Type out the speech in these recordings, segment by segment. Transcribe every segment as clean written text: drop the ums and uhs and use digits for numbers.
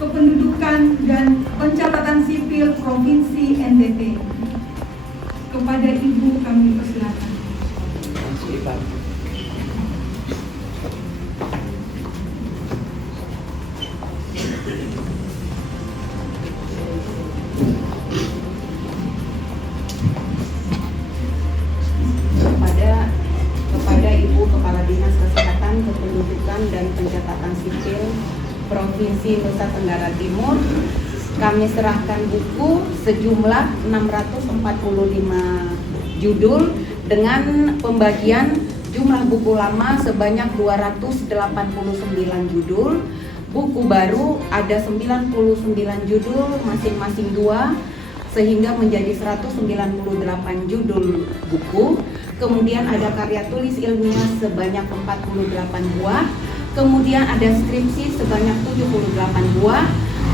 Kependudukan dan Pencatatan Sipil Provinsi NTT. Kepada Ibu kami persilakan. Kepada Ibu Kepala Dinas Kesehatan, Kependudukan dan Pencatatan Sipil Provinsi Nusa Tenggara Timur, kami serahkan buku sejumlah 645 judul dengan pembagian jumlah buku lama sebanyak 289 judul, buku baru ada 99 judul masing-masing 2, sehingga menjadi 198 judul buku. Kemudian ada karya tulis ilmiah sebanyak 48 buah, kemudian ada skripsi sebanyak 78 buah,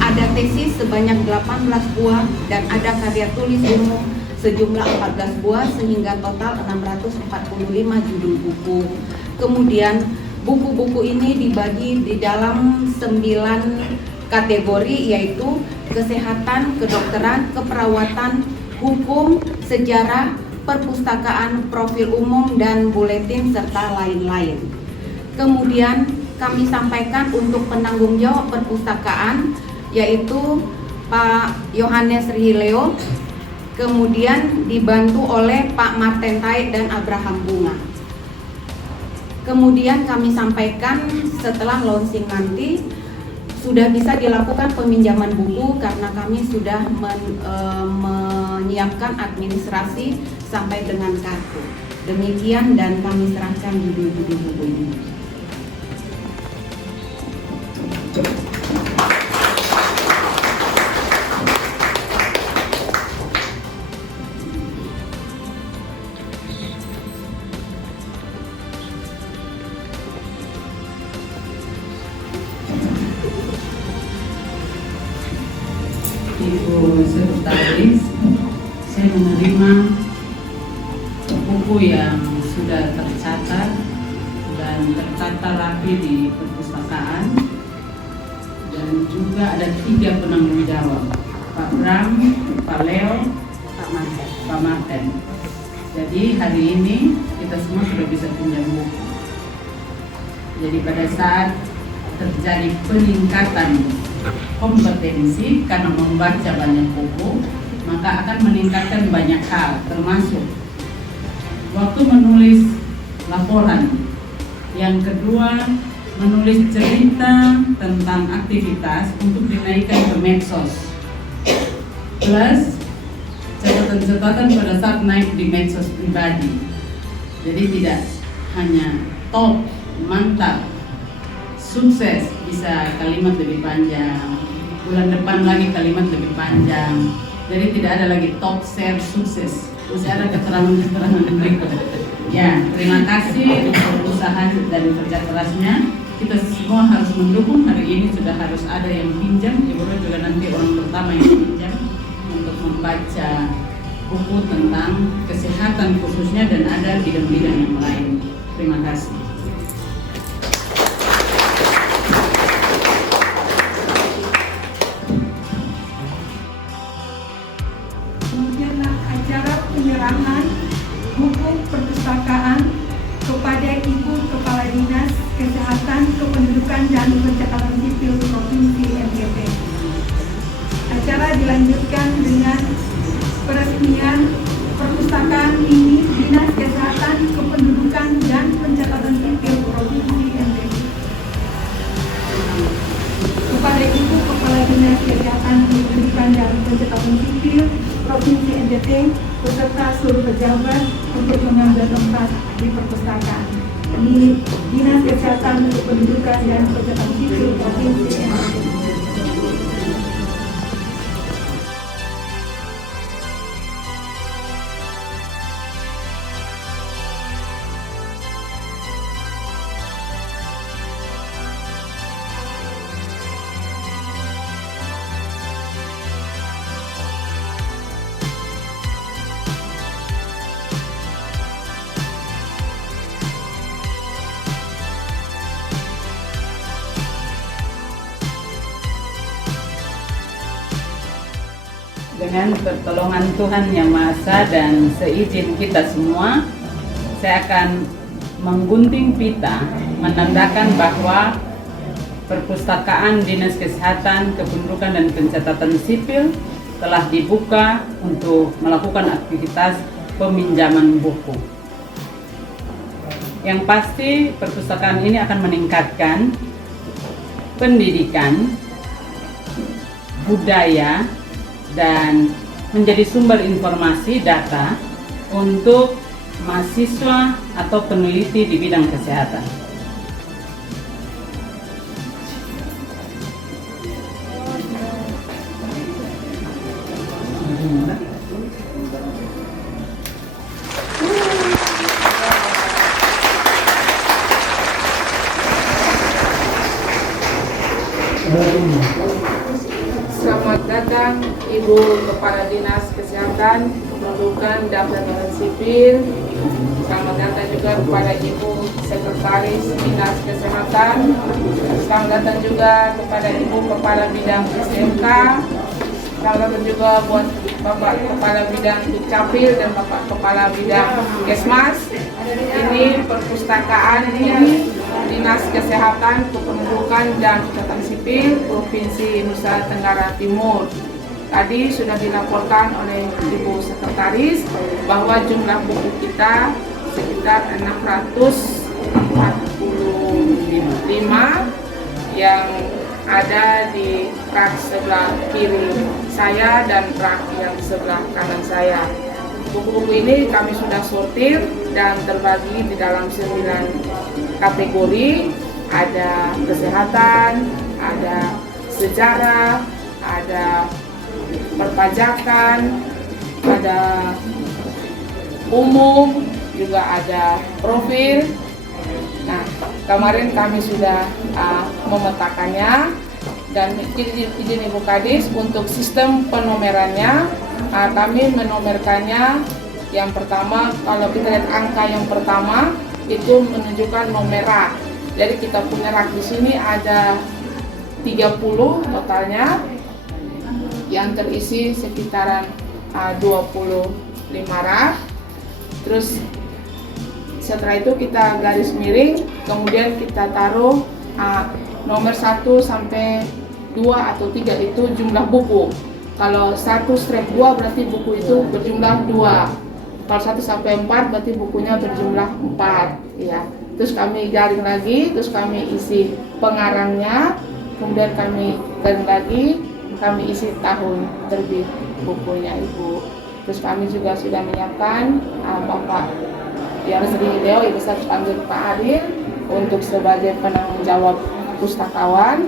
ada tesis sebanyak 18 buah, dan ada karya tulis umum sejumlah 14 buah, sehingga total 645 judul buku. Kemudian buku-buku ini dibagi di dalam 9 kategori, yaitu kesehatan, kedokteran, keperawatan, hukum, sejarah, perpustakaan, profil umum, dan buletin, serta lain-lain. Kemudian kami sampaikan untuk penanggung jawab perpustakaan, yaitu Pak Yohanes Rihileo, kemudian dibantu oleh Pak Marten Taek dan Abraham Bunga. Kemudian kami sampaikan setelah launching nanti sudah bisa dilakukan peminjaman buku karena kami sudah menyiapkan administrasi sampai dengan kartu. Demikian, dan kami serahkan judul-judul buku ini. Ibu Sekretaris, saya menerima buku yang sudah tercatat dan tertata rapi di perpustakaan, dan juga ada 3 penanggung jawab, Pak Bram, Pak Leo, Pak Marten. Jadi hari ini kita semua sudah bisa pinjam buku. Jadi pada saat terjadi peningkatan kompetensi karena membaca banyak buku, maka akan meningkatkan banyak hal, termasuk waktu menulis laporan. Yang kedua, menulis cerita tentang aktivitas untuk dinaikkan ke medsos, plus catatan-catatan pada saat naik di medsos pribadi. Jadi tidak hanya top, mantap, sukses, bisa kalimat lebih panjang, bulan depan lagi kalimat lebih panjang. Jadi tidak ada lagi top share sukses, masih ada keterangan-keterangan berikut. Ya, terima kasih untuk usaha dan kerja kerasnya. Kita semua harus mendukung. Hari ini sudah harus ada yang pinjam. Ibu juga nanti orang pertama yang pinjam untuk membaca buku tentang kesehatan khususnya, dan ada bidang-bidang yang lain. Terima kasih. Penyerahan buku perpustakaan kepada Ibu Kepala Dinas Kesehatan, Kependudukan dan Pencatatan Sipil Provinsi NTT. Acara dilanjutkan dengan peresmian perpustakaan ini Dinas Kesehatan, Kependudukan dan Pencatatan Sipil Provinsi NTT. Kepada Ibu Kepala Dinas Kesehatan, Kependudukan dan Pencatatan Sipil Provinsi NTT beserta seluruh pejabat untuk mengambil tempat di perpustakaan. Ini Dinas Kesehatan, Kependudukan dan Pencatatan Sipil Provinsi NTT. Dengan pertolongan Tuhan Yang Maha Esa dan seizin kita semua, saya akan menggunting pita menandakan bahwa Perpustakaan Dinas Kesehatan, Kependudukan dan Pencatatan Sipil telah dibuka untuk melakukan aktivitas peminjaman buku. Yang pasti perpustakaan ini akan meningkatkan pendidikan, budaya, dan menjadi sumber informasi data untuk mahasiswa atau peneliti di bidang kesehatan. Selamat datang Ibu Kepala Dinas Kesehatan, Kependudukan dan Pencatatan Sipil. Selamat datang juga kepada Ibu Sekretaris Dinas Kesehatan. Selamat datang juga kepada Ibu Kepala Bidang SMK. Selamat datang juga buat Bapak Kepala Bidang Dukcapil dan Bapak Kepala Bidang Kesmas. Ini perpustakaan ini Dinas Kesehatan, Kependudukan dan Pencatatan Sipil Provinsi Nusa Tenggara Timur. Tadi sudah dilaporkan oleh Ibu Sekretaris bahwa jumlah buku kita sekitar 645 yang ada di rak sebelah kiri saya dan rak yang sebelah kanan saya. Buku-buku ini kami sudah sortir dan terbagi di dalam 9 kategori. Ada kesehatan, ada sejarah, ada perpajakan, ada umum, juga ada profil. Nah, kemarin kami sudah memetakannya dan izin Ibu Kadis untuk sistem penomerannya. Kami menomerkannya yang pertama, kalau kita lihat angka yang pertama itu menunjukkan nomor rak. Jadi kita punya rak di sini ada 30 totalnya yang terisi sekitaran 25 rak. Terus setelah itu kita garis miring, kemudian kita taruh nomor 1 sampai 2 atau 3 itu jumlah buku. Kalau 1/2 berarti buku itu berjumlah 2. Kalau 1 sampai 4 berarti bukunya berjumlah 4 ya. Terus kami garing lagi, terus kami isi pengarangnya, kemudian kami garing lagi, kami isi tahun terbit bukunya Ibu. Terus kami juga sudah menyiapkan Bapak Yarsri Leo, Ibu saya panggil Pak Adil untuk sebagai penanggung jawab pustakawan,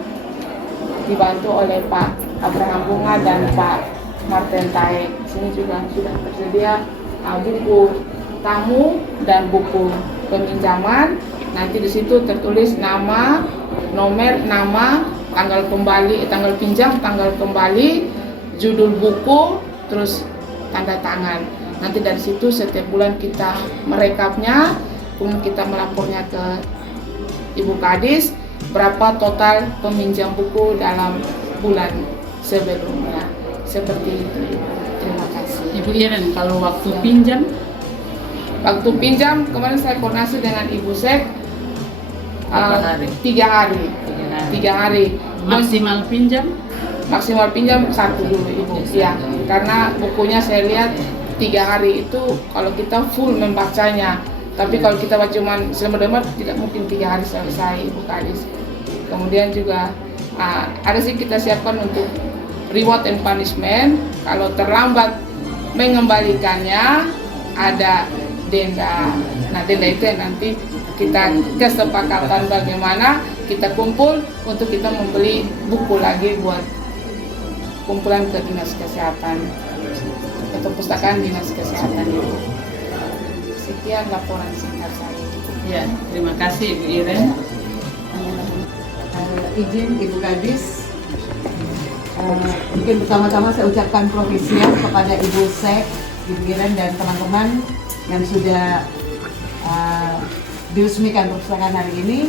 dibantu oleh Pak Abraham Bunga dan Pak Martin Taek. Sini juga sudah tersedia buku tamu dan buku peminjaman. Nanti di situ tertulis nama, nomor nama, tanggal kembali, tanggal pinjam, tanggal kembali, judul buku, terus tanda tangan. Nanti dari situ setiap bulan kita merekapnya, kemudian kita melapornya ke Ibu Kadis berapa total peminjam buku dalam bulan sebelumnya. Seperti itu. Terima kasih. Ibu Iren, kalau waktu pinjam? Waktu pinjam kemarin saya koordinasi dengan Ibu Sek 3 hari. 3 hari. Maksimal pinjam? Maksimal pinjam 1 dulu Ibu. Ya, karena bukunya saya lihat 3 hari itu kalau kita full membacanya. Tapi kalau kita cuma selembar-lembar tidak mungkin 3 hari selesai Ibu Kadis. Kemudian juga ada sih kita siapkan untuk reward and punishment. Kalau terlambat mengembalikannya ada denda. Nah, denda itu yang nanti kita kesepakatan bagaimana kita kumpul untuk kita membeli buku lagi buat kumpulan ke Dinas Kesehatan atau Perpustakaan Dinas Kesehatan itu. Sekian laporan singkat saya. Ya, terima kasih Ibu Iren. Izin Ibu Kadis, mungkin pertama-tama saya ucapkan provisial kepada Ibu Sek, Ibu Iren dan teman-teman yang sudah diresmikan perpustakaan hari ini.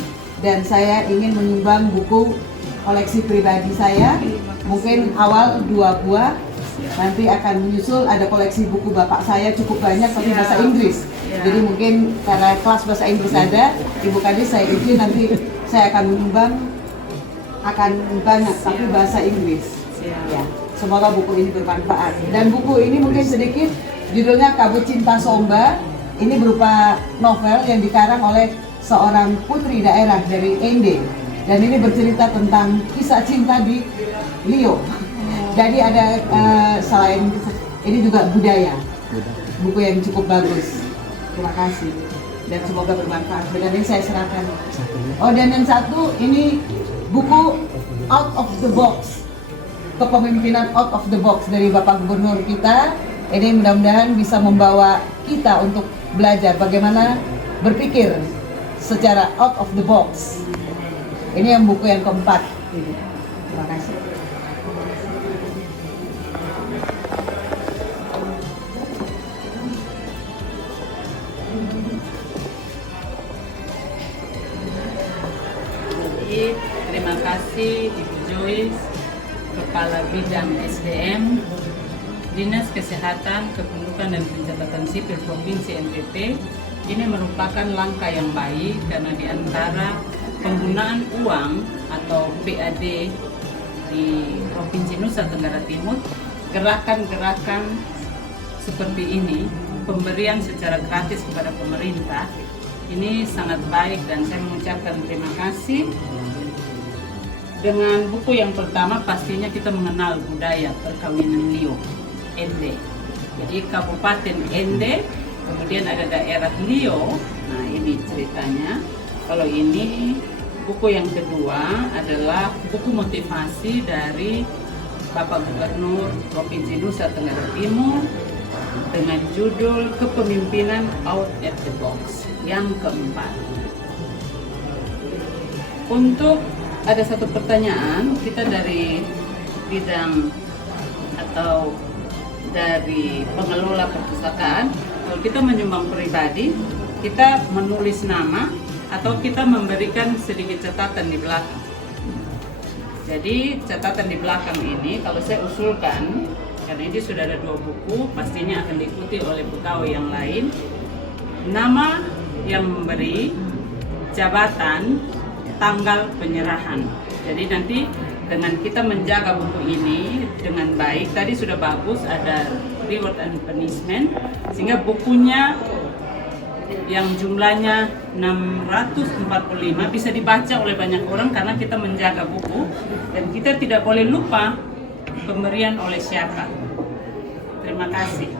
Dan saya ingin menyumbang buku koleksi pribadi saya, mungkin awal 2 buah, Nanti akan menyusul ada koleksi buku bapak saya cukup banyak tapi Siap. bahasa Inggris. Siap. Jadi mungkin karena kelas bahasa Inggris ada, Ibu Kadis saya review nanti saya akan menyumbang akan banyak tapi bahasa Inggris. Siap. Ya, semoga buku ini bermanfaat. Dan buku ini mungkin sedikit judulnya Kabut Cinta Somba. Ini berupa novel yang dikarang oleh seorang putri daerah dari Ende. Dan ini bercerita tentang kisah cinta di Lio. Jadi ada selain ini juga budaya. Buku yang cukup bagus. Terima kasih. Dan semoga bermanfaat. Dan ini saya serahkan. Oh, dan yang satu ini buku Out of the Box. Kepemimpinan Out of the Box dari Bapak Gubernur kita. Ini mudah-mudahan bisa membawa kita untuk belajar bagaimana berpikir secara out of the box. Ini yang buku yang keempat. Terima kasih. Jadi, terima kasih Ibu Joyce, Kepala Bidang SDM, Dinas Kesehatan, Kependudukan dan Pencatatan Sipil Provinsi NTT. Ini merupakan langkah yang baik karena di antara penggunaan uang atau PAD di Provinsi Nusa Tenggara Timur, gerakan-gerakan seperti ini, pemberian secara gratis kepada pemerintah, ini sangat baik dan saya mengucapkan terima kasih. Dengan buku yang pertama pastinya kita mengenal budaya perkawinan Lio, Ende. Jadi Kabupaten Ende, kemudian ada daerah Lio. Nah, ini ceritanya. Kalau ini buku yang kedua adalah buku motivasi dari Bapak Gubernur Provinsi Nusa Tenggara Timur dengan judul Kepemimpinan Out of the Box yang keempat. Untuk ada satu pertanyaan, kita dari bidang atau dari pengelola perpustakaan, kalau kita menyumbang pribadi, kita menulis nama atau kita memberikan sedikit catatan di belakang. Jadi catatan di belakang ini kalau saya usulkan, karena ini sudah ada 2 buku, pastinya akan diikuti oleh pegawai yang lain. Nama yang memberi, jabatan, tanggal penyerahan. Jadi nanti dengan kita menjaga buku ini dengan baik, tadi sudah bagus ada reward and punishment, sehingga bukunya yang jumlahnya 645 bisa dibaca oleh banyak orang karena kita menjaga buku dan kita tidak boleh lupa pemberian oleh siapa. Terima kasih.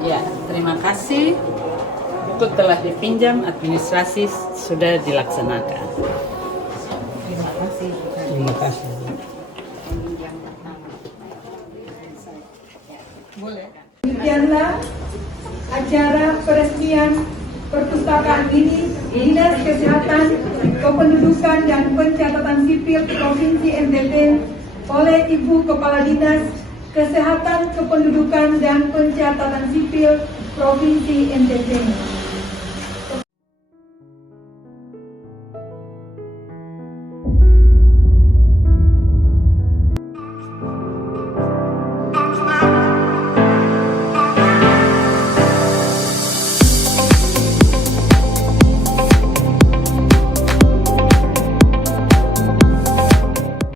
Ya, terima kasih. Buku telah dipinjam, administrasi sudah dilaksanakan. Terima kasih. Terima kasih. Yang pertama. Boleh. Demikianlah acara peresmian perpustakaan ini. Dinas Kesehatan, Kependudukan dan Pencatatan Sipil Provinsi NTT oleh Ibu Kepala Dinas Kesehatan, Kependudukan dan Pencatatan Sipil Provinsi NTT.